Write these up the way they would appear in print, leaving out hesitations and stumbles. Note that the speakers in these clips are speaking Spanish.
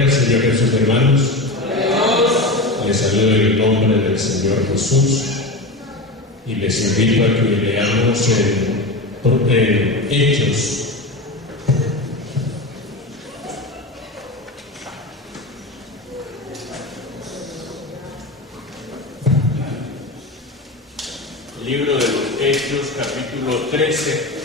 Gloria al Señor Jesús, hermanos. Les saludo en el nombre del Señor Jesús y les invito a que leamos en Hechos. Libro de los Hechos, capítulo 13.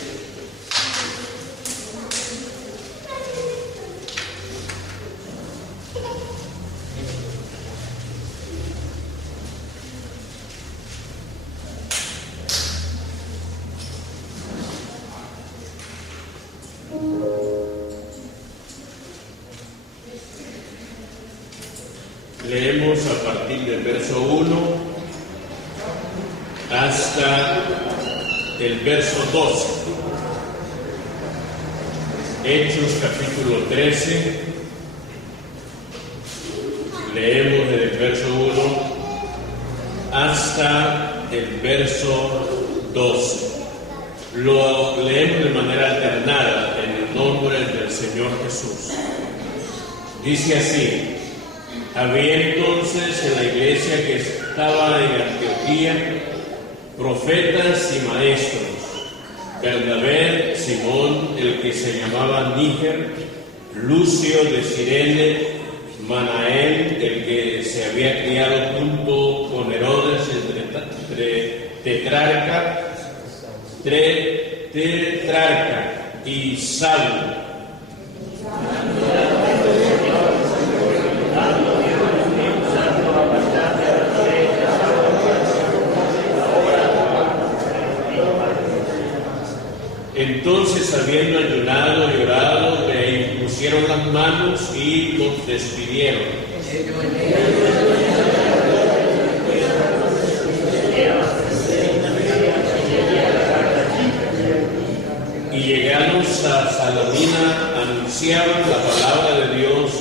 Leemos a partir del verso 1 hasta el verso 12. Hechos capítulo 13. Leemos desde el verso 1 hasta el verso 12. Lo leemos de manera alternada en el nombre del Señor Jesús. Dice así: había entonces en la iglesia que estaba en Antioquía profetas y maestros: Bernabé, Simón, el que se llamaba Níger, Lucio de Cirene, Manaén, el que se había criado junto con Herodes, tetrarca, y Saulo. Entonces, habiendo ayunado y orado, le impusieron las manos y los despidieron. Y llegados a Salamina, anunciaban la palabra de Dios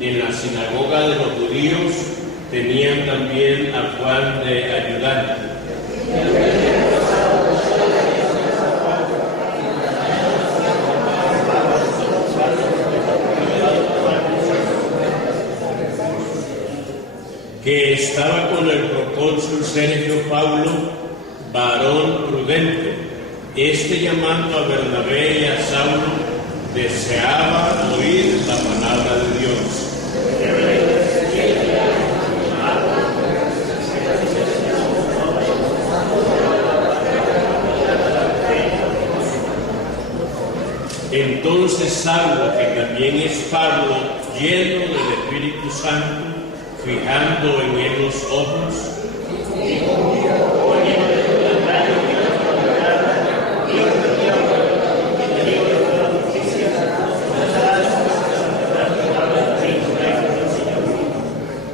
en la sinagoga de los judíos. Tenían también a Juan de ayudante. Que estaba con el procónsul Sergio Paulo, varón prudente. Este, llamando a Bernabé y a Saulo, deseaba oír la palabra de Dios. Entonces Saulo, que también es Pablo, lleno del Espíritu Santo, fijando en él los ojos,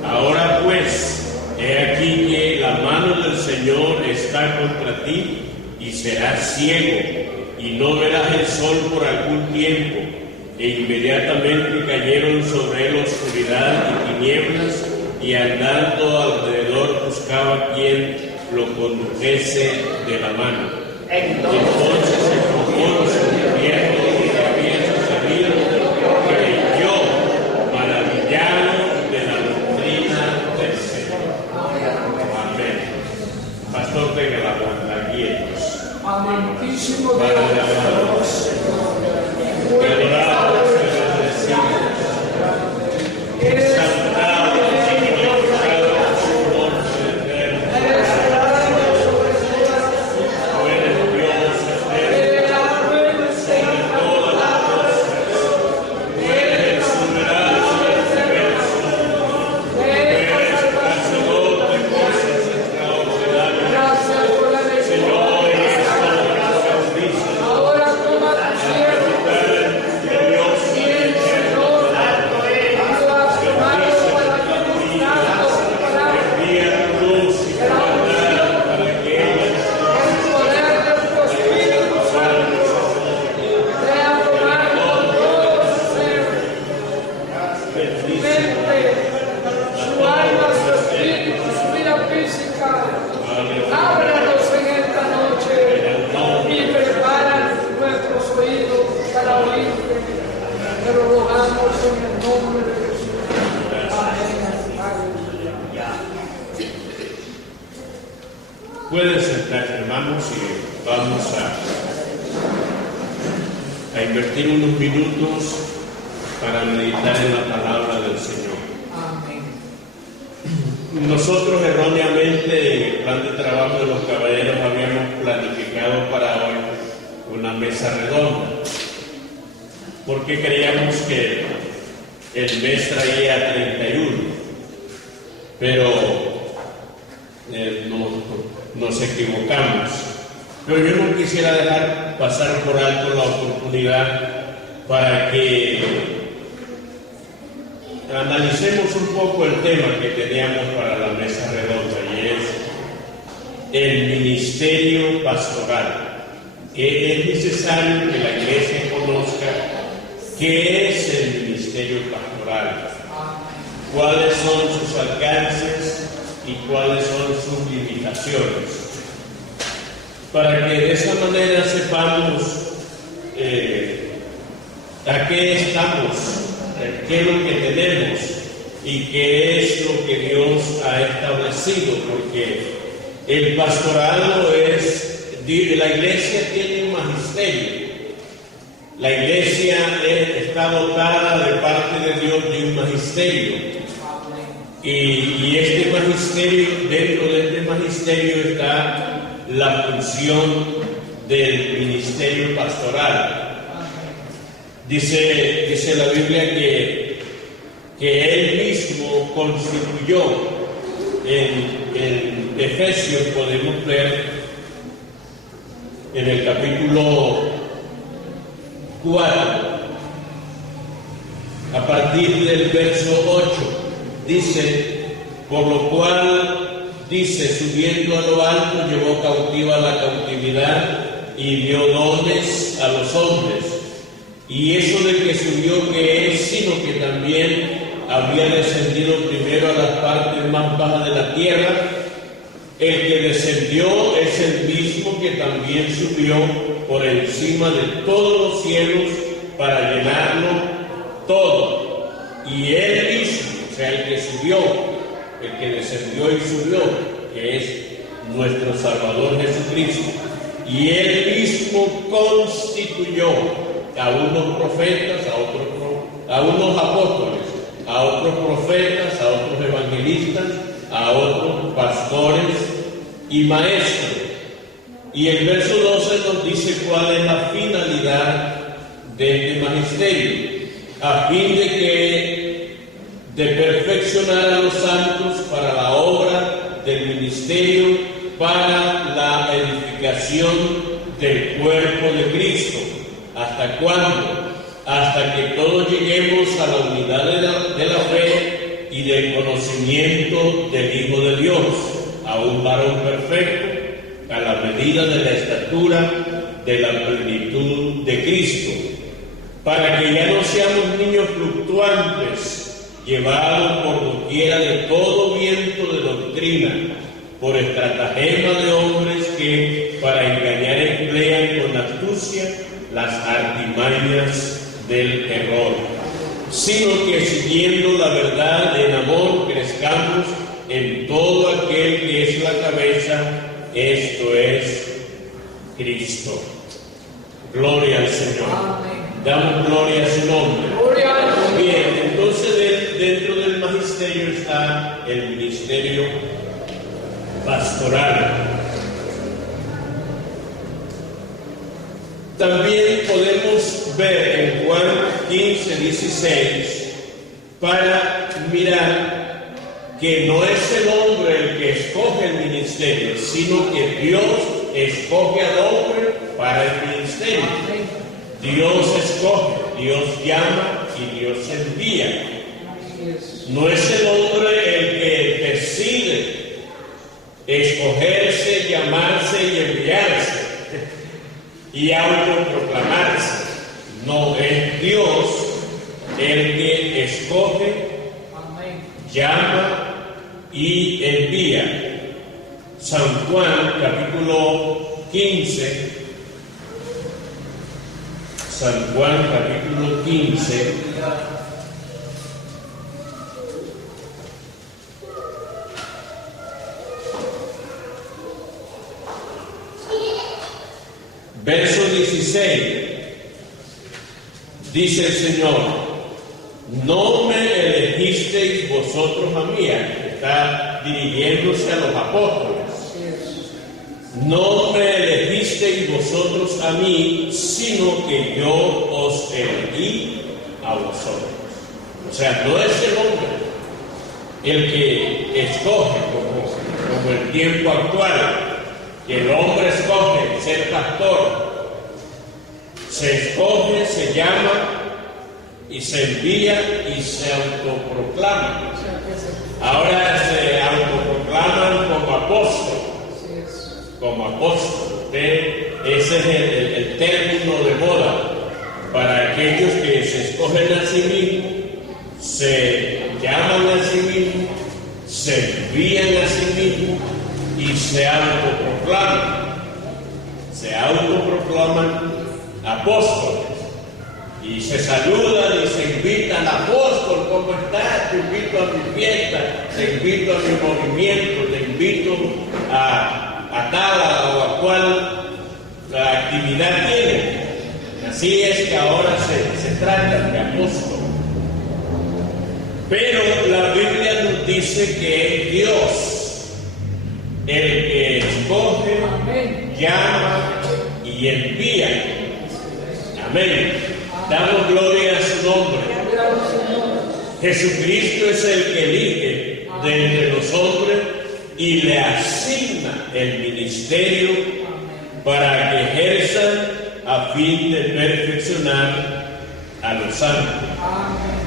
ahora pues, he aquí que la mano del Señor está contra ti, y serás ciego, y no verás el sol por algún tiempo. E inmediatamente cayeron sobre él oscuridad y tinieblas, y andando alrededor buscaba quien lo condujese de la mano. Entonces el procónsul, viendo que había sucedido, creyó, maravillado de la doctrina del Señor. Amén. Pastor, tenga la bondad, guíenos. Amantísimo Dios, Padre, te adoramos, te bendecimos. eres Pueden sentarse, hermanos, y vamos a invertir unos minutos para meditar en la palabra del Señor. Amén. Nosotros erróneamente en el plan de trabajo de los caballeros habíamos planificado para hoy una mesa redonda, porque creíamos que el mes traía 31, pero nos equivocamos. Pero yo no quisiera dejar pasar por alto la oportunidad para que analicemos un poco el tema que teníamos para la mesa redonda, y es el ministerio pastoral. Que es necesario que la iglesia conozca qué es el ministerio pastoral, cuáles son sus alcances y cuáles son sus limitaciones, para que de esa manera sepamos a qué estamos, qué es lo que tenemos y qué es lo que Dios ha establecido, porque el pastorado la iglesia tiene un magisterio. La iglesia está dotada de parte de Dios de un magisterio. Y este magisterio, dentro de este magisterio está la función del ministerio pastoral. Dice la Biblia que Él mismo constituyó, en Efesios podemos ver en el capítulo 4, a partir del verso 8, dice: por lo cual, subiendo a lo alto, llevó cautiva la cautividad y dio dones a los hombres. Y eso de que subió, que es, sino que también había descendido primero a las partes más bajas de la tierra. El que descendió es el mismo que también subió por encima de todos los cielos para llenarlo todo. Y él mismo, o sea, el que subió, el que descendió y subió, que es nuestro Salvador Jesucristo, y él mismo constituyó a unos profetas, a unos apóstoles, a otros profetas, a otros evangelistas, a otros pastores y maestros. Y el verso 12 nos dice cuál es la finalidad de este magisterio, a fin de perfeccionar a los santos para la obra del ministerio, para la edificación del cuerpo de Cristo. ¿Hasta cuándo? Hasta que todos lleguemos a la unidad de la fe y del conocimiento del Hijo de Dios, a un varón perfecto, a la medida de la estatura de la plenitud de Cristo, para que ya no seamos niños fluctuantes, llevados por doquiera de todo viento de doctrina, por estratagema de hombres que para engañar emplean con astucia las artimañas del error, sino que siguiendo la verdad en amor crezcamos en todo aquel que es la cabeza, esto es Cristo. Gloria al Señor. Damos gloria a su nombre. Bien, entonces dentro del magisterio está el ministerio pastoral. También podemos ver en Juan 15:16 para mirar que no es el hombre el que escoge el ministerio, sino que Dios escoge al hombre para el ministerio. Dios escoge, Dios llama y Dios envía. No es el hombre el que decide escogerse, llamarse y enviarse y autoproclamarse. No, es Dios el que escoge, llama y envía. San Juan capítulo 15, San Juan capítulo 15, Verso 16, dice el Señor: no me elegisteis vosotros a mí. Está dirigiéndose a los apóstoles. No me elegisteis vosotros a mí, sino que yo os elegí a vosotros. O sea, no es el hombre el que escoge, como el tiempo actual, que el hombre escoge ser pastor. Se escoge, se llama y se envía y se autoproclama. Ahora se autoproclaman como apóstol. Como apóstol. Ese es el término de moda para aquellos que se escogen a sí mismos, se llaman a sí mismos, se envían a sí mismos y se autoproclaman. Se autoproclaman apóstoles. Y se saludan y se invitan: apóstol, ¿cómo estás? Te invito a mi fiesta, te invito a mi movimiento, te invito a tal o a cual actividad tiene. Así es que ahora se trata de apóstol. Pero la Biblia nos dice que es Dios el que escoge, llama y envía. Amén. Damos gloria a su nombre. Jesucristo es el que elige de entre los hombres y le asigna el ministerio para que ejerzan a fin de perfeccionar a los santos.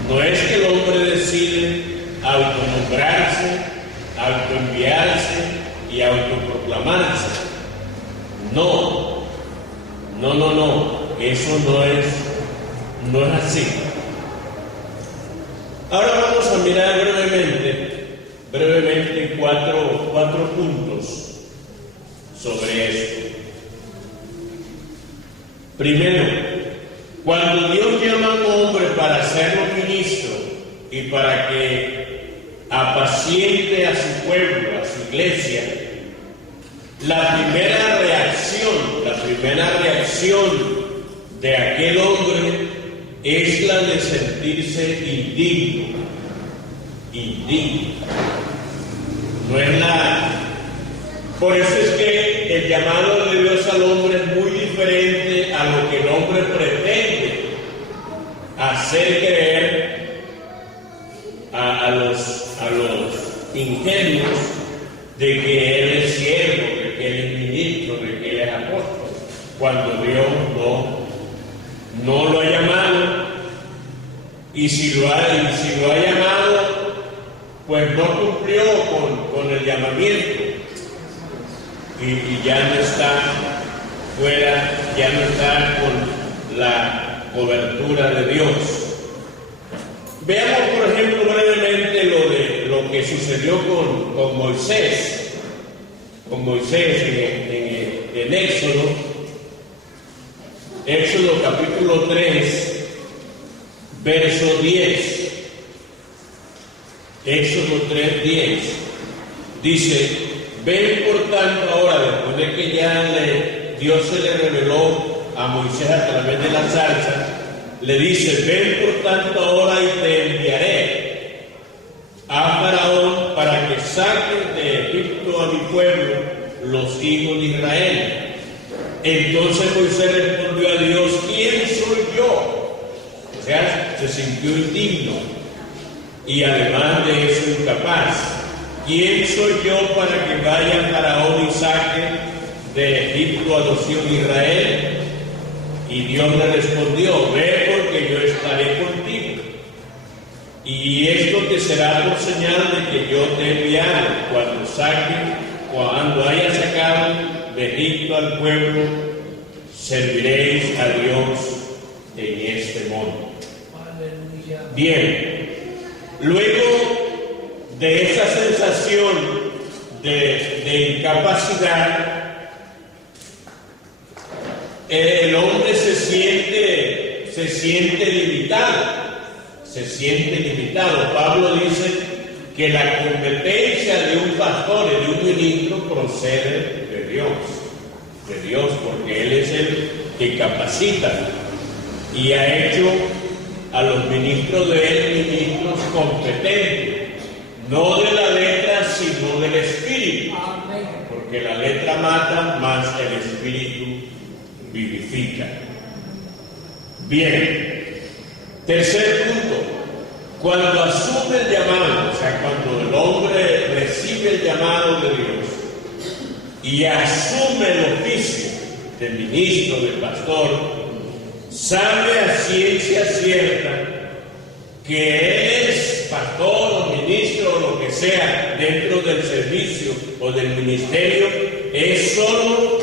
No es que el hombre decide autonombrarse, autoenviarse y autoproclamarse. No. Eso no es así. Ahora vamos a mirar brevemente cuatro puntos sobre esto. Primero, cuando Dios llama a un hombre para serlo ministro y para que apaciente a su pueblo, a su iglesia, la primera reacción de aquel hombre es la de sentirse indigno. No es nada. Por eso es que el llamado de Dios al hombre es muy diferente a lo que el hombre pretende hacer creer a los ingenuos de que Él es siervo, de que Él es ministro, de que Él es apóstol, cuando Dios no lo ha llamado. Y si lo ha llamado, pues no cumplió con el llamamiento y ya no está fuera, ya no está con la cobertura de Dios. Veamos, por ejemplo, brevemente lo que sucedió con Moisés. Con Moisés en Éxodo capítulo 3, verso 10. Éxodo 3:10 dice: ven por tanto ahora, después de que ya Dios se le reveló a Moisés a través de la zarza, le dice: ven por tanto ahora y te enviaré a Faraón para que saques de Egipto a mi pueblo, los hijos de Israel. Entonces Moisés respondió a Dios: ¿quién soy yo? O sea, se sintió indigno y además de eso incapaz. ¿Quién soy yo para que vaya Faraón y saque de Egipto a los hijos de Israel? Y Dios le respondió: ve, porque yo estaré contigo. Y esto te será por señal de que yo te he enviado. Cuando haya sacado de Egipto al pueblo, serviréis a Dios en este modo. Bien, luego de esa sensación de incapacidad, el hombre se siente limitado. Pablo dice que la competencia de un pastor y de un ministro procede de Dios. de Dios, porque Él es el que capacita y ha hecho a los ministros de Él ministros competentes, no de la letra, sino del Espíritu, porque la letra mata, más el Espíritu vivifica. Bien, tercer punto, cuando asume el llamado, o sea, cuando el hombre recibe el llamado de Dios y asume el oficio de ministro, de pastor, sabe a ciencia cierta que él es pastor o ministro o lo que sea dentro del servicio o del ministerio, es solo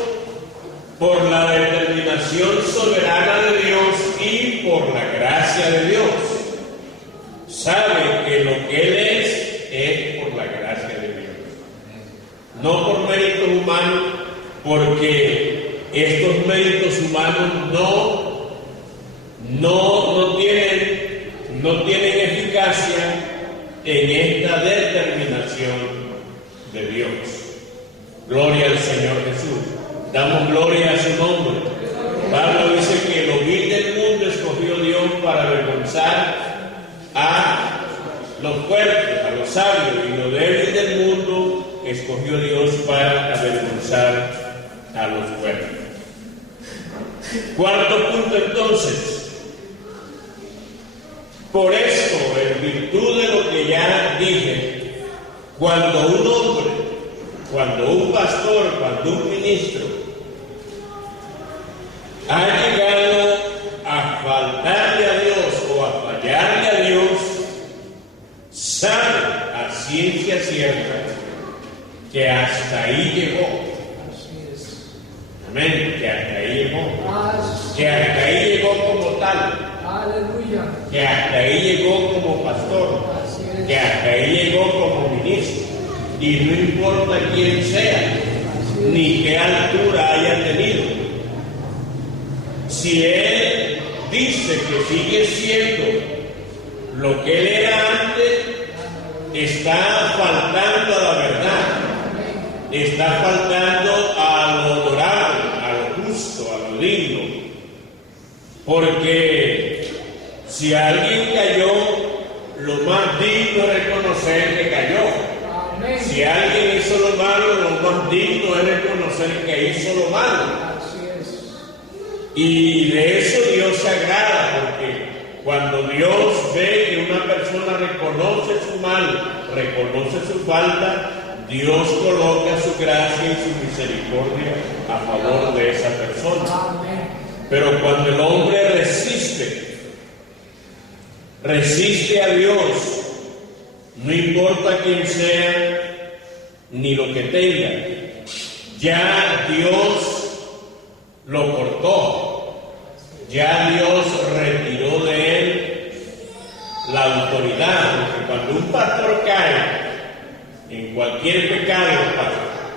por la determinación soberana de Dios y por la gracia de Dios. Sabe que lo que él es por la gracia de Dios, no por méritos humanos, porque estos méritos humanos no tienen eficacia en esta determinación de Dios. Gloria al Señor Jesús. Damos gloria a su nombre. Pablo dice que lo vil del mundo escogió Dios para avergonzar a los fuertes, a los sabios, y lo débil del mundo escogió Dios para avergonzar a los fuertes. Cuarto punto entonces. Por esto, en virtud de lo que ya dije, cuando un hombre, cuando un pastor, cuando un ministro ha llegado a faltarle a Dios o a fallarle a Dios, sabe a ciencia cierta que hasta ahí llegó. Amén, que hasta ahí llegó. Que hasta ahí llegó como tal. Aleluya. Que hasta ahí llegó como pastor. Que hasta ahí llegó como ministro. Y no importa quién sea, ni qué altura haya tenido. Si él dice que sigue siendo lo que él era antes, está faltando a la verdad. Está faltando a lo honorable, a lo justo, a lo digno. Porque si alguien cayó, lo más digno es reconocer que cayó. Si alguien hizo lo malo, lo más digno es reconocer que hizo lo malo. Y de eso Dios se agrada, porque cuando Dios ve que una persona reconoce su mal, reconoce su falta, Dios coloca su gracia y su misericordia a favor de esa persona. Pero cuando el hombre resiste a Dios, no importa quién sea ni lo que tenga, ya Dios lo cortó, ya Dios retiró de él la autoridad. Porque cuando un pastor cae en cualquier pecado,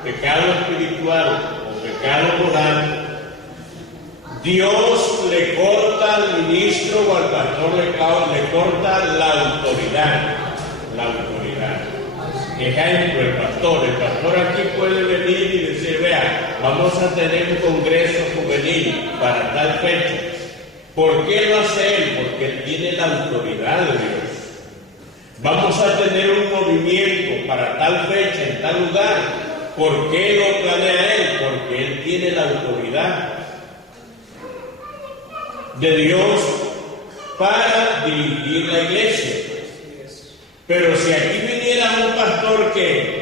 pecado espiritual o pecado moral, Dios le corta al ministro o al pastor, le corta la autoridad. Ejemplo, el pastor aquí puede venir y decir, vea, vamos a tener un congreso juvenil para tal fecha. ¿Por qué lo hace él? Porque él tiene la autoridad de Dios. Vamos a tener un movimiento para tal fecha, en tal lugar. ¿Por qué lo planea él? Porque él tiene la autoridad de Dios para dirigir la iglesia. Pero si aquí viniera un pastor que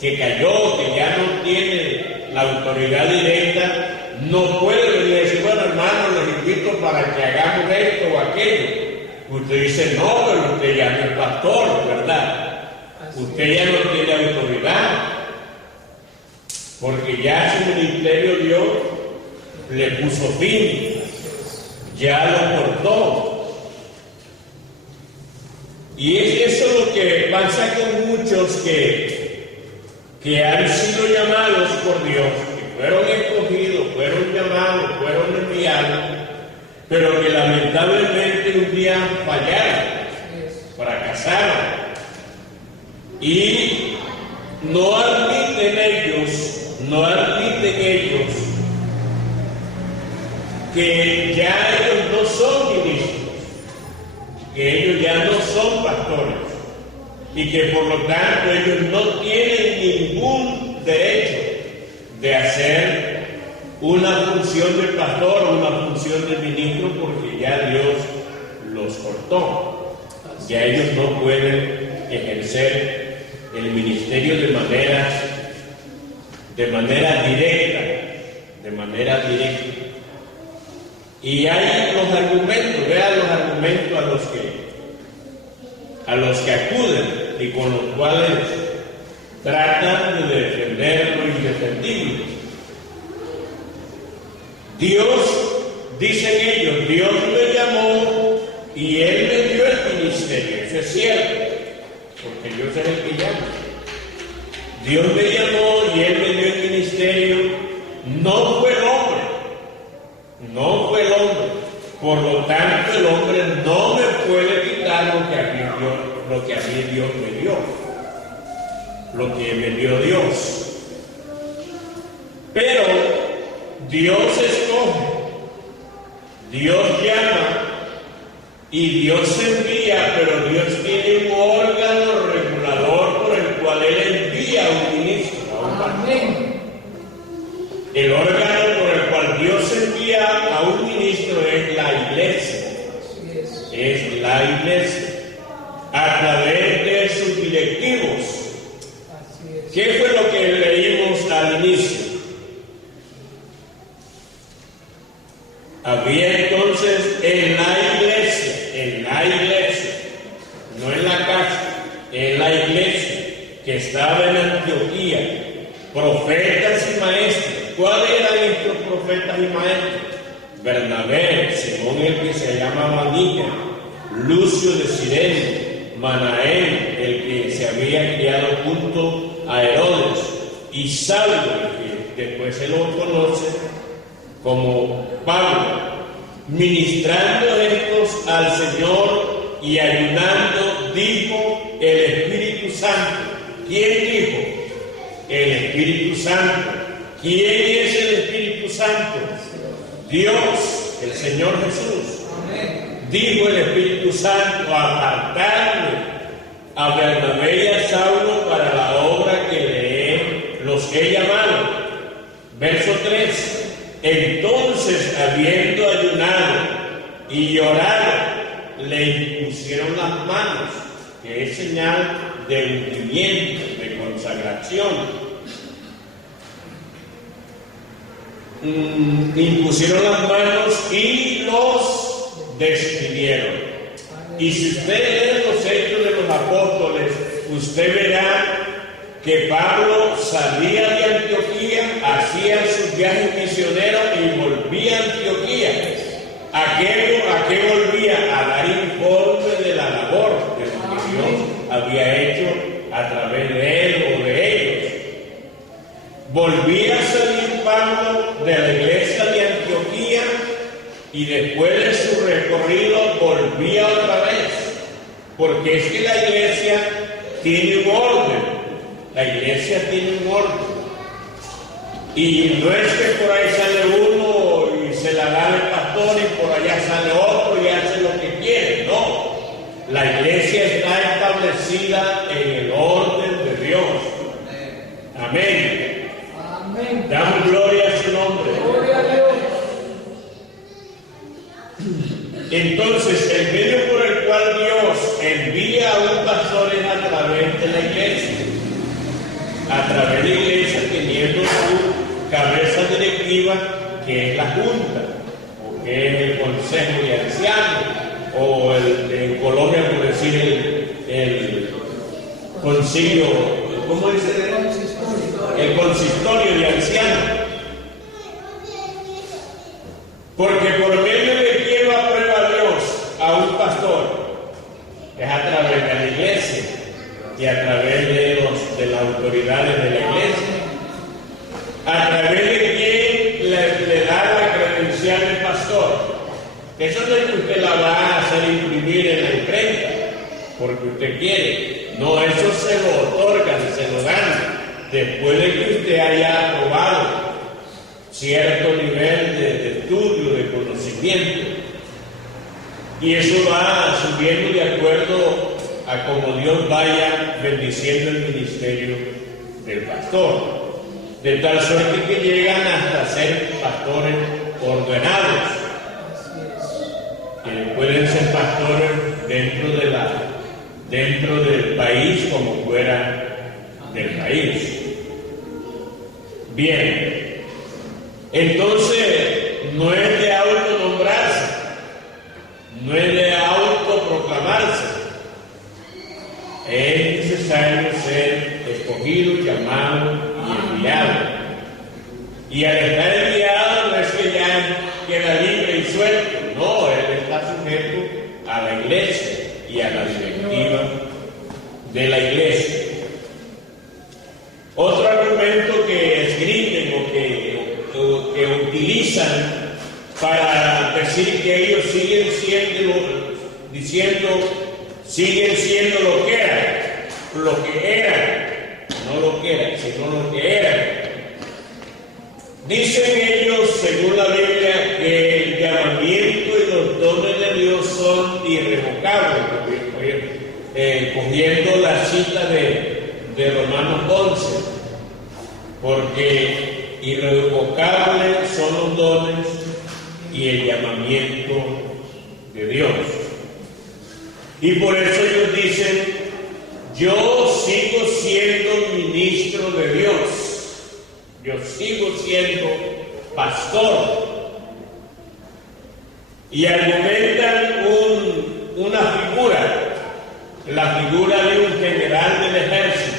cayó, que ya no tiene la autoridad directa, no puede venir y decir, bueno, hermano, los invito para que hagamos esto o aquello. Usted dice, no, pero usted ya no es pastor, ¿verdad? Usted ya no tiene autoridad, porque ya su ministerio Dios le puso fin, ya lo cortó. Y eso es lo que pasa con muchos que han sido llamados por Dios, que fueron escogidos, fueron llamados, fueron enviados, pero que lamentablemente un día fallaron, fracasaron, y no admiten ellos no admiten ellos que ya ellos no son ministros, que ellos ya no son pastores y que por lo tanto ellos no tienen ningún derecho de hacer una función de pastor o una función de ministro, porque ya Dios los cortó. Ya ellos no pueden ejercer el ministerio de manera directa. Y hay los argumentos, vean los argumentos a los que acuden y con los cuales tratan de defender lo indefendible. Dios, dicen ellos, Dios me llamó y Él me dio el ministerio. Eso es cierto, porque Dios es el que llama. Dios me llamó y Él me dio el ministerio. No fue el hombre. Por lo tanto, el hombre no me puede quitar lo que a mí Dios me dio. Lo que me dio Dios. Pero Dios escoge, Dios llama y Dios envía, pero Dios tiene un órgano regulador por el cual Él envía a un ministro, a un pastor. El órgano por el cual Dios envía a un ministro es la iglesia. Es la iglesia, a través de sus directivos. ¿Qué fue lo que leímos al inicio? Había entonces en la iglesia, no en la casa, en la iglesia que estaba en Antioquía, profetas y maestros. ¿Cuáles eran estos profetas y maestros? Bernabé, Simón el que se llamaba Níger, Lucio de Cirene, Manaén, el que se había criado junto a Herodes, y Saulo, que después se lo conoce como Pablo, ministrando estos al Señor y ayunando, dijo el Espíritu Santo. ¿Quién dijo? El Espíritu Santo. ¿Quién es el Espíritu Santo? Dios, el Señor Jesús. Dijo el Espíritu Santo: apartarme a Bernabé y a Saulo para la obra que los he llamado. Verso 3. Entonces, habiendo ayunado y llorado, le impusieron las manos, que es señal de hundimiento, de consagración. Impusieron las manos y los despidieron. Y si usted lee los Hechos de los Apóstoles, usted verá que Pablo salía de Antioquía, hacía sus viajes misioneros y volvía a Antioquía. ¿A qué volvía? A dar informe de la labor de lo que Dios había hecho a través de él o de ellos. Volvía a salir Pablo de la iglesia de Antioquía y después de su recorrido volvía otra vez, porque es que la iglesia tiene un orden. La iglesia tiene un orden. Y no es que por ahí sale uno y se la da el pastor y por allá sale otro y hace lo que quiere. No. La iglesia está establecida en el orden de Dios. Amén. Amén. Damos gloria a su nombre. Gloria a Dios. Entonces, el medio por el cual Dios envía a un pastor es a través de la iglesia. A través de la iglesia, teniendo su cabeza directiva, que es la junta, o que es el consejo de ancianos, o en Colombia, por decir, el concilio, ¿cómo dice? El consistorio de ancianos. Porque por medio de quién lo aprueba Dios a un pastor, es a través de la iglesia y a través de las autoridades de la iglesia. A través de quién le da la credencial de pastor. Eso no es que usted la va a hacer imprimir en la imprenta porque usted quiere. No, eso se lo otorgan, se lo dan. después de que usted haya aprobado cierto nivel de estudio, de conocimiento. Y eso va subiendo de acuerdo a cómo Dios vaya bendiciendo el ministerio del pastor. De tal suerte que llegan hasta ser pastores ordenados, que pueden ser pastores dentro del país como fuera del país. Bien, entonces no es de autonombrarse, no es de autoproclamarse, es necesario ser escogido, llamado y enviado. Y al estar enviado no es que ya queda libre y suelto, no, él está sujeto a la iglesia y a la directiva de la iglesia. Otro argumento que esgrimen o que utilizan para decir que ellos siguen siendo lo que eran, no lo que eran, sino lo que eran. Dicen ellos, según la Biblia, que el llamamiento y los dones de Dios son irrevocables, cogiendo la cita de Romanos 11, porque irrevocables son los dones y el llamamiento de Dios. Y por eso ellos dicen, yo sigo siendo ministro de Dios, yo sigo siendo pastor. Y argumentan una figura, la figura de un general del ejército.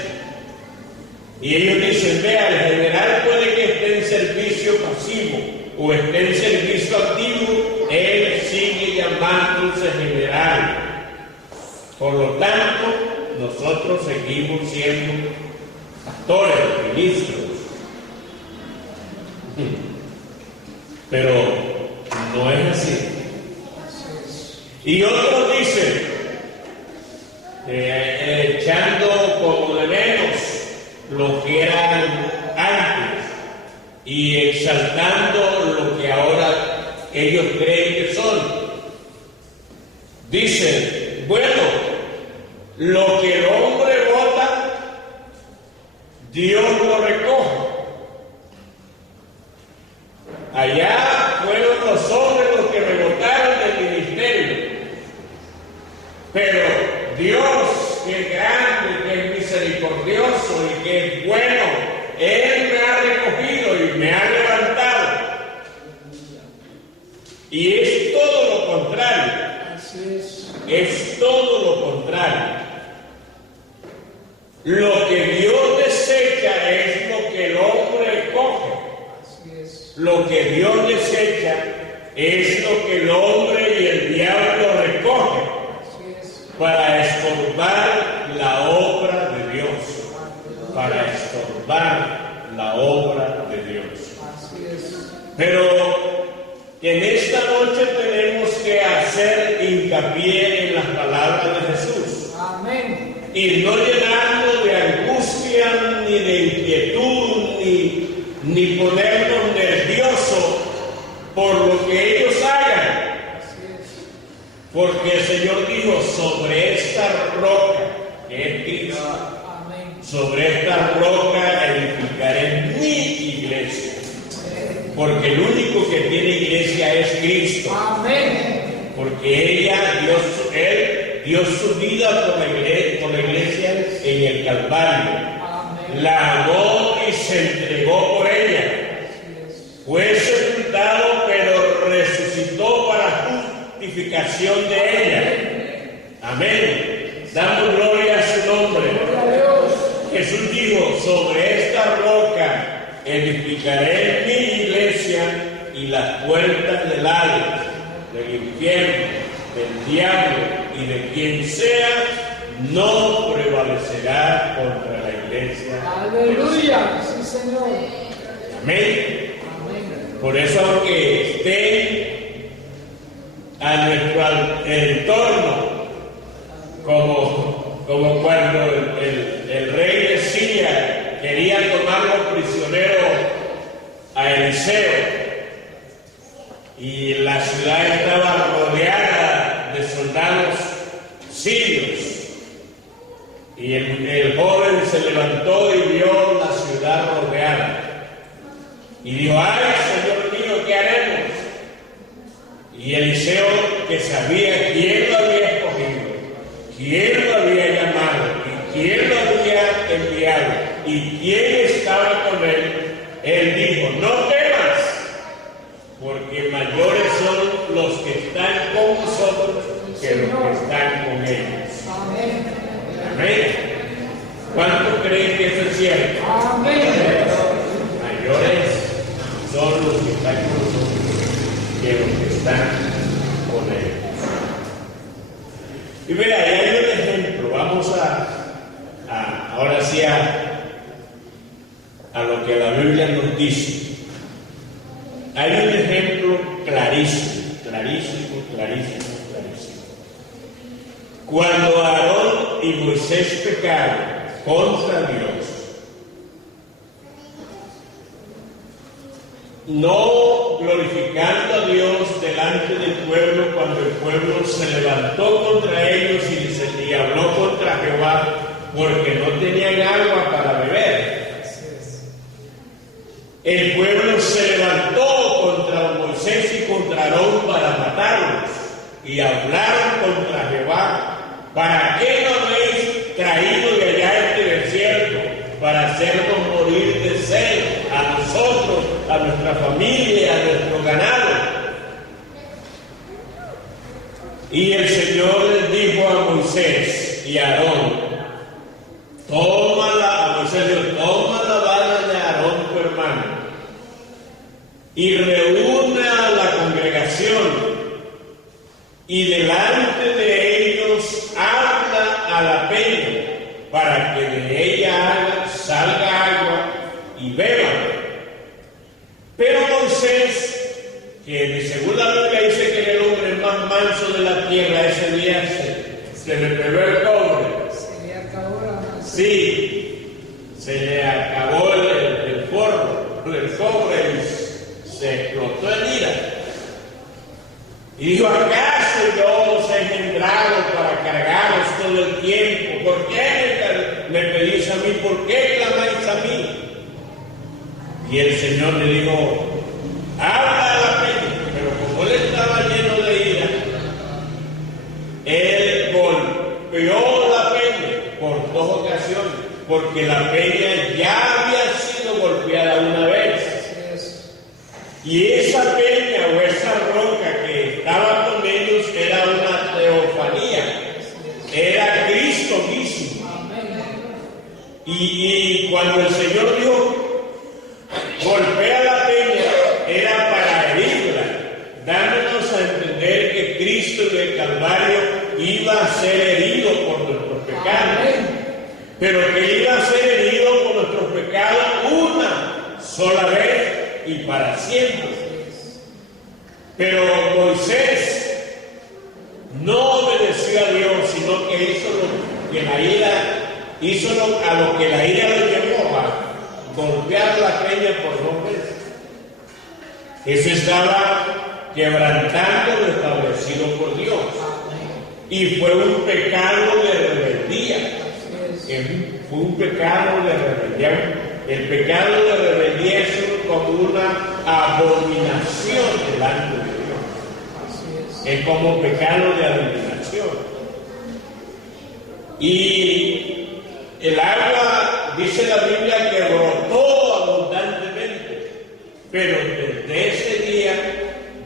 Y ellos dicen, vea, el general puede que esté en servicio pasivo o esté en servicio activo, él sigue llamándose general. Por lo tanto, nosotros seguimos siendo pastores, ministros. Pero no es así. Y otros dicen, echando como de menos lo que eran antes y exaltando lo que ahora ellos creen que son. Dicen, bueno, lo que el hombre bota, Dios lo recoge. Allá fueron los hombres los que rebotaron del ministerio. Pero Dios, que es grande, que es misericordioso y que es bueno, Él me ha recogido y me ha levantado. Y es todo lo contrario. Es todo lo contrario. Lo que Dios desecha es lo que el hombre coge. Lo que Dios desecha es lo que el hombre y el diablo recogen para estorbar la obra de Dios. Para estorbar la obra de Dios. Pero en esta noche tenemos que hacer hincapié en las palabras de Jesús. Amén. Y no llenarnos de angustia, ni de inquietud, ni ponernos nerviosos por lo que ellos hagan. Porque el Señor dijo, sobre esta roca, que es Cristo, sobre esta roca edificaré mi iglesia. Porque el único que tiene iglesia es Cristo. Amén. Porque Él dio su vida por la iglesia en el Calvario. Amén. La amó y se entregó por ella. Fue sepultado, pero resucitó para justificación de ella. Amén. Damos gloria a su nombre. Jesús dijo, sobre esta roca edificaré mi iglesia y las puertas del Hades, del infierno, del diablo y de quien sea, no prevalecerá contra la iglesia. Aleluya, sí Señor. Amén. Por eso, aunque estén a nuestro entorno, como cuando el rey decía, quería prisionero a Eliseo y la ciudad estaba rodeada de soldados sirios. Y el joven se levantó y vio la ciudad rodeada. Y dijo: ¡ay, Señor mío, qué haremos! Y Eliseo, que sabía quién lo había escogido, quién lo había llamado, y quién lo había enviado, y quién estaba con él dijo: no temas, porque mayores son los que están con nosotros que los que están con ellos. Amén. Amén. ¿Cuánto creen que eso es cierto? Amén. Mayores son los que están con nosotros que los que están con ellos. Y vea, ahí hay un ejemplo. Vamos ahora sí a lo que la Biblia nos dice. Hay un ejemplo clarísimo. Cuando Aarón y Moisés pecaron contra Dios, no glorificando a Dios delante del pueblo, cuando el pueblo se levantó contra ellos y habló contra Jehová, porque no tenían agua para beber. El pueblo se levantó contra Moisés y contra Aarón para matarlos, y hablaron contra Jehová: ¿para qué nos habéis traído de allá este desierto? Para hacernos morir de sed, a nosotros, a nuestra familia, a nuestro ganado. Y el Señor les dijo a Moisés y a Aarón: toma la vara de Aarón tu hermano, y reúne a la congregación, y delante de ellos habla a la peña, para que de ella salga agua y beban. Pero Moisés, que de según la Biblia dice que era el hombre más manso de la tierra, ese día se le pegó el cobre. Se le acabó la mano. Sí, se le acabó el cobre y se explotó en ira. Y dijo: ¿acaso yo os he engendrado para cargaros todo el tiempo? ¿Por qué me pedís a mí? ¿Por qué clamáis a mí? Y el Señor le dijo: habla a la peña. Pero como él estaba lleno de ira, él golpeó la peña por 2 ocasiones, porque la peña ya había sido golpeada una vez. Y esa peña o esa roca que estaba con ellos era una teofanía, era Cristo mismo. Y cuando el Señor dijo: golpea la peña, era para herirla, dándonos a entender que Cristo en el Calvario iba a ser herido por nuestros pecados, pero que iba a ser herido por nuestros pecados una sola vez y para siempre. Pero Moisés no obedeció a Dios, sino que hizo a lo que la ira lo llevó a golpear la peña por 2 veces. Eso estaba quebrantando lo establecido por Dios, y fue un pecado de rebeldía. Fue un pecado de rebeldía. El pecado de rebeldía es como una abominación delante de Dios. Es como pecado de abominación. Y el agua, dice la Biblia, que brotó abundantemente. Pero desde ese día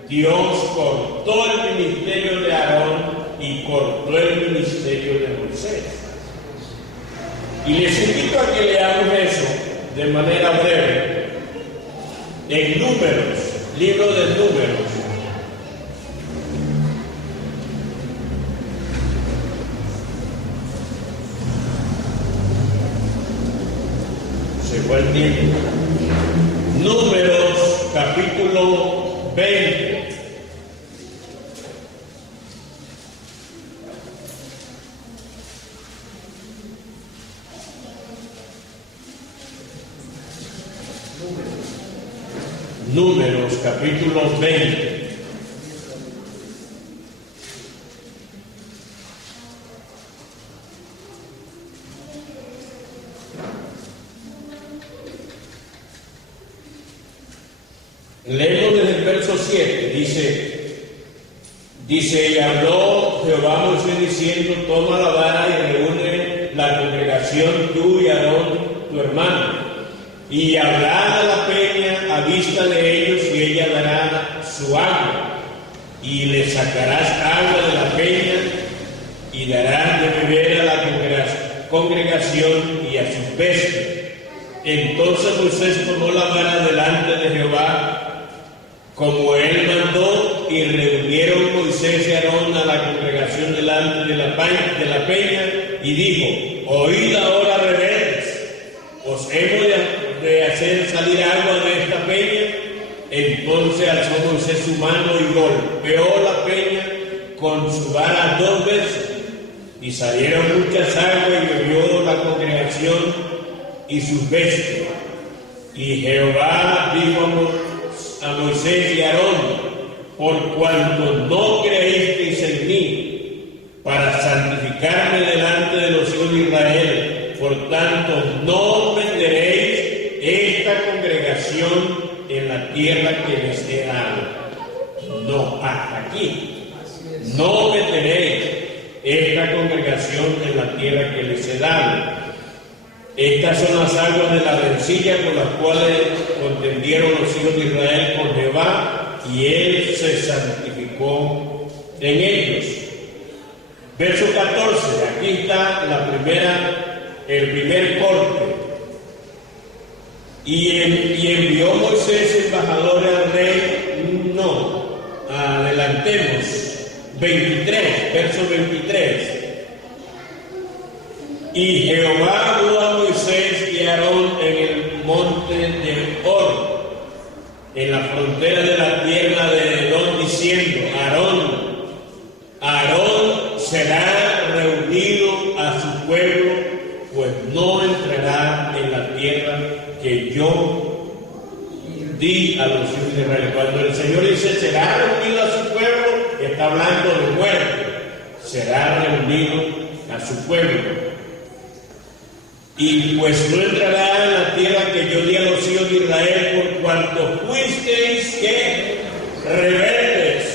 Dios cortó el ministerio de Aarón y cortó el ministerio de Moisés. Y les invito a que leamos eso de manera breve en Números, libro de Números. Se fue el tiempo. Números, capítulo 20. Números capítulo 20. Leemos desde el verso 7, dice, y habló Jehová a Moisés diciendo, toma la vara y reúne la congregación tú y Aarón tu hermano, y habrá a la peña a vista de ellos, y ella dará su agua, y le sacarás agua de la peña, y darás de beber a la congregación y a sus bestias. Entonces Moisés tomó la vara delante de Jehová, como él mandó, y reunieron Moisés y Aarón a la congregación delante de la peña, y dijo, oíd ahora, rebeldes, ¿os hemos de hacer salir agua de esta peña? Entonces alzó Moisés su mano y golpeó la peña con su vara 2 veces, y salieron muchas aguas, y bebió la congregación y sus bestias. Y Jehová dijo a Moisés y a Aarón, por cuanto no creísteis en mí, para santificarme delante de los hijos de Israel, por tanto no meteréis esta congregación en la tierra que les he dado. No, hasta aquí. No meteréis esta congregación en la tierra que les he dado. Estas son las aguas de la rencilla por las cuales contendieron los hijos de Israel con Jehová, y él se santificó en ellos. Verso 14, aquí está el primer corte. Y envió Moisés embajadores al rey. No, adelantemos. 23, verso 23. Y Jehová habló a Moisés y a Aarón en el monte de Hor, en la frontera de la tierra de Edom, diciendo, Aarón será reunido a su pueblo, pues no entrará en la tierra que yo di a los hijos de Israel. Cuando el Señor dice, será reunido a su pueblo, está hablando de muerte. Será reunido a su pueblo. Y pues no entrará en la tierra que yo di a los hijos de Israel, por cuanto fuisteis que rebeldes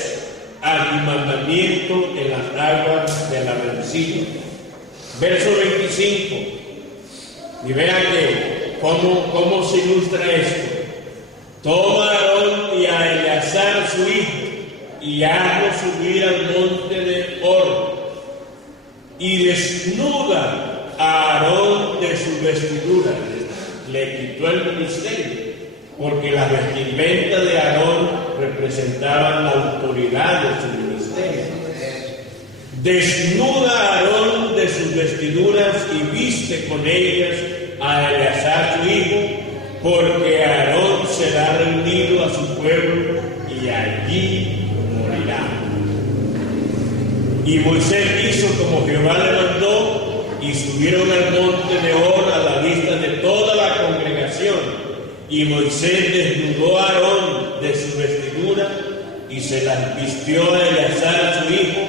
a mi mandamiento en las aguas de la rencilla. Verso 25. Y vean que cómo se ilustra esto. Toma a Aarón y a Eleazar su hijo, y hazlo subir al monte de Hor, y desnuda a Aarón de su vestidura. Le quitó el ministerio, porque las vestimentas de Aarón representaban la autoridad de su ministerio. Desnuda a Aarón de sus vestiduras y viste con ellas a Eleazar su hijo, porque Aarón será reunido a su pueblo y allí morirá. Y Moisés hizo como Jehová le mandó, y subieron al monte de Hor a la vista de toda la congregación. Y Moisés desnudó a Aarón de su vestidura y se las vistió a Eleazar su hijo,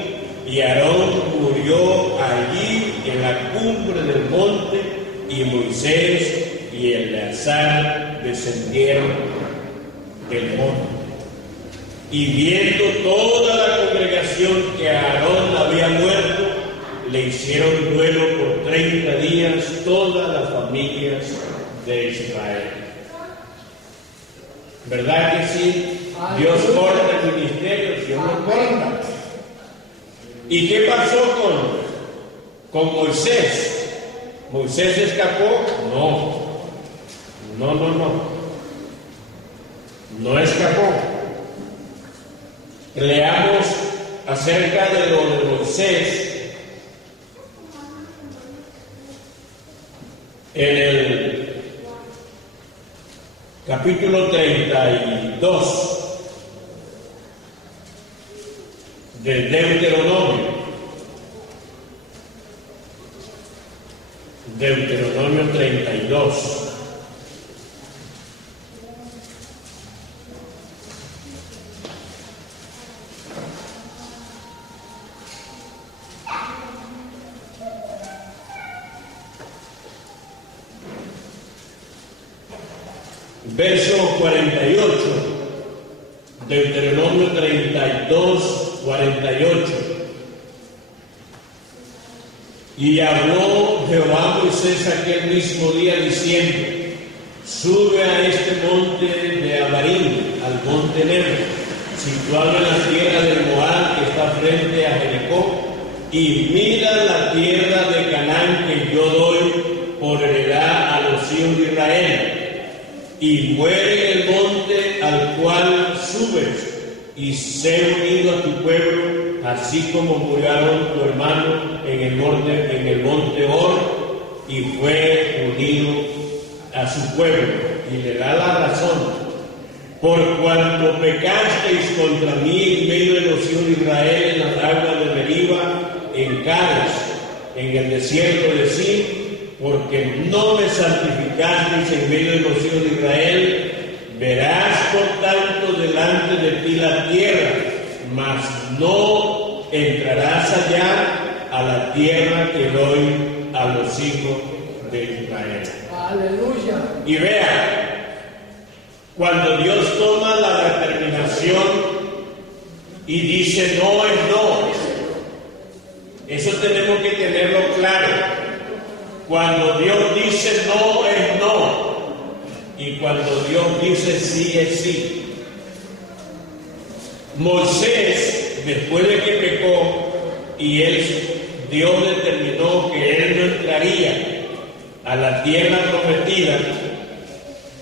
y Aarón murió allí en la cumbre del monte, y Moisés y Eleazar descendieron del monte. Y viendo toda la congregación que Aarón había muerto, le hicieron duelo por 30 días todas las familias de Israel. ¿Verdad que sí? Dios corta el ministerio, Dios no corta. ¿Y qué pasó con Moisés? ¿Moisés escapó? No escapó. Leamos acerca de lo de Moisés en el capítulo 32 del Deuteronomio. Deuteronomio 32. Verso 48, Deuteronomio 32, 48. Y habló Jehová a Moisés aquel mismo día diciendo: sube a este monte de Abarim, al monte Nebo, situado en la tierra del Moab que está frente a Jericó, y mira la tierra de Canaán que yo doy por heredad a los hijos de Israel. Y muere en el monte al cual subes, y sé unido a tu pueblo, así como murió Aarón tu hermano en el monte Hor, y fue unido a su pueblo. Y le da la razón: por cuanto pecasteis contra mí en medio de los hijos de Israel en las aguas de Meriba, en Cádiz, en el desierto de Sin, porque no me santificasteis en medio de los hijos de Israel, verás por tanto delante de ti la tierra, mas no entrarás allá a la tierra que doy a los hijos de Israel. Aleluya. Y vea, cuando Dios toma la determinación y dice no es no, eso tenemos que tenerlo claro. Cuando Dios dice no es no, y cuando Dios dice sí es sí. Moisés, después de que pecó y Dios determinó que él no entraría a la tierra prometida,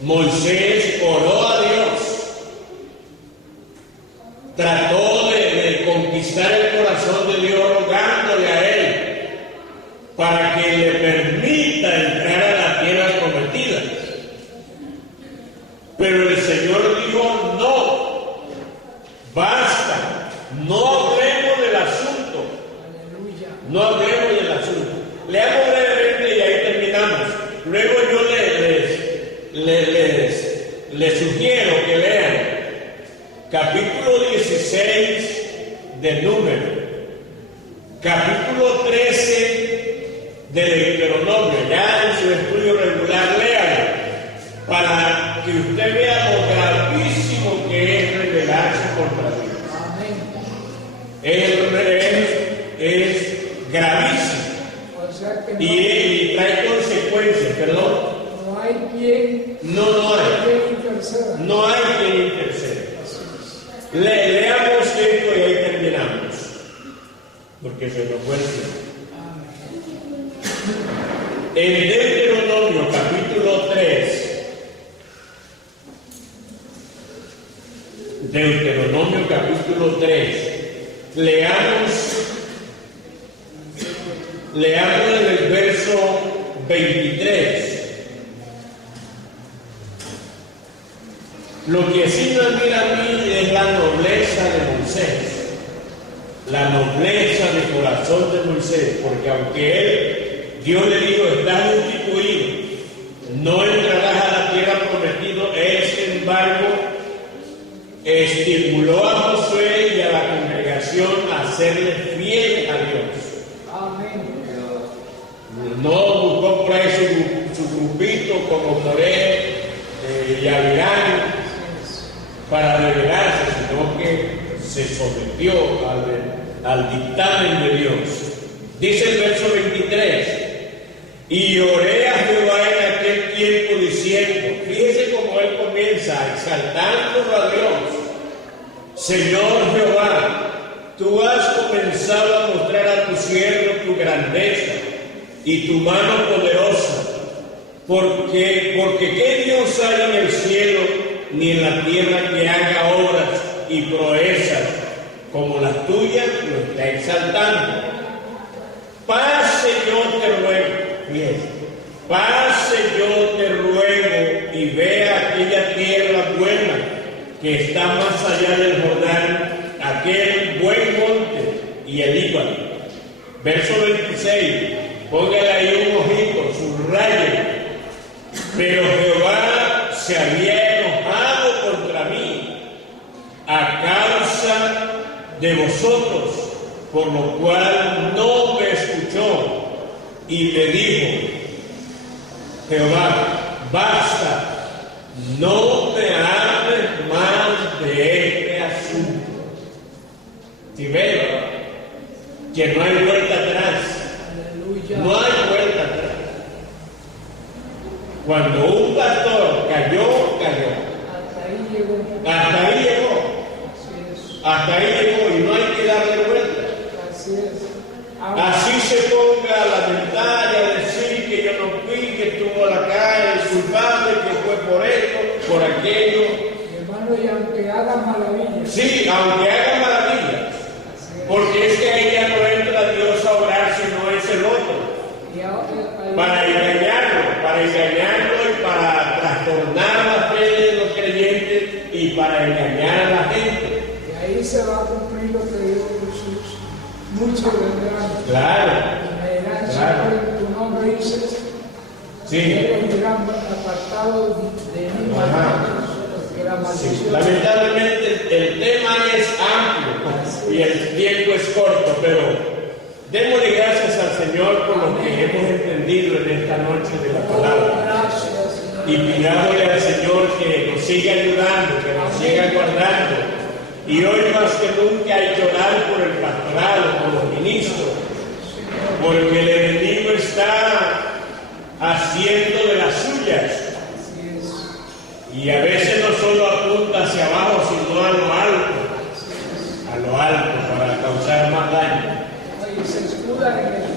Moisés oró a Dios, trató de conquistar el corazón de Dios rogándole a él para que le permita entrar a la tierra prometida. Pero el Señor dijo: no, basta, no hablemos del asunto. No hablemos del asunto. Leamos brevemente y ahí terminamos. Luego yo les sugiero que lean capítulo 16 de Números, capítulo 13 de Deuteronomio. Ya en su estudio regular léalo, para que usted vea lo gravísimo que es rebelarse contra Dios. Es gravísimo. O sea que Y trae consecuencias, perdón. no hay quien interceda. No hay quien interceda. Leamos esto y ahí terminamos, porque se nos fue el tiempo. En Deuteronomio capítulo 3, Deuteronomio capítulo 3, leamos en el verso 23. Lo que sí me admira a mí es la nobleza de Moisés, la nobleza de corazón de Moisés, porque aunque Dios le dijo: estás instituido, no entrarás a la tierra prometida, él sin embargo estimuló a Josué y a la congregación a serle fiel a Dios. Amén. No buscó por ahí su grupito como Coré y Avirán para rebelarse, sino que se sometió al dictamen de Dios. Dice el verso 23: y oré a Jehová en aquel tiempo diciendo, fíjese cómo él comienza, exaltándolo a Dios: Señor Jehová, tú has comenzado a mostrar a tu siervo tu grandeza y tu mano poderosa, porque ¿qué Dios hay en el cielo ni en la tierra que haga obras y proezas como las tuyas? Lo está exaltando. Paz, Señor, te ruego, fíjese, pase, yo te ruego, y vea aquella tierra buena que está más allá del Jordán, aquel buen monte y el Líbano. Verso 26, póngale ahí un ojito, subraye. Pero Jehová se había enojado contra mí a causa de vosotros, por lo cual no me escuchó, y me dijo Jehová: basta, no me hables más de este asunto. Si veo que no hay vuelta atrás, Aleluya. no hay vuelta atrás. Cuando un pastor cayó. Hasta ahí llegó. Hasta ahí llegó. Así es. Hasta ahí llegó y no hay que darle vuelta. Así es. Así se ponga a lamentar y a decir que yo no fui, que estuvo a la calle, culpable, que fue por esto, por aquello. Hermano, y aunque haga maravillas. Sí, aunque haga maravillas. Porque es que ahí ya no entra Dios a obrar, sino es el otro. Y ahora, Para engañarlo y para trastornar la fe de los creyentes y para engañar a la gente. y ahí se va a cumplir lo que dijo Jesús. Muchos vendrán. Claro. Y me dirán, Claro. Señor, en tu nombre dices. Sí. Ellos dirán, apartados de mí, malditos, porque la Sí. maldición. Lamentablemente el tema es amplio y el tiempo es corto, pero démosle gracias al Señor por lo que hemos entendido en esta noche de la palabra. Gracias, Señor. Y pidámosle al Señor que nos siga ayudando, que nos siga guardando. Y hoy más que nunca hay que orar por el pastorado, por los ministros, porque el enemigo está haciendo de las suyas. Así es. Y a veces no solo apunta hacia abajo, sino a lo alto, para causar más daño. Y se escuda en el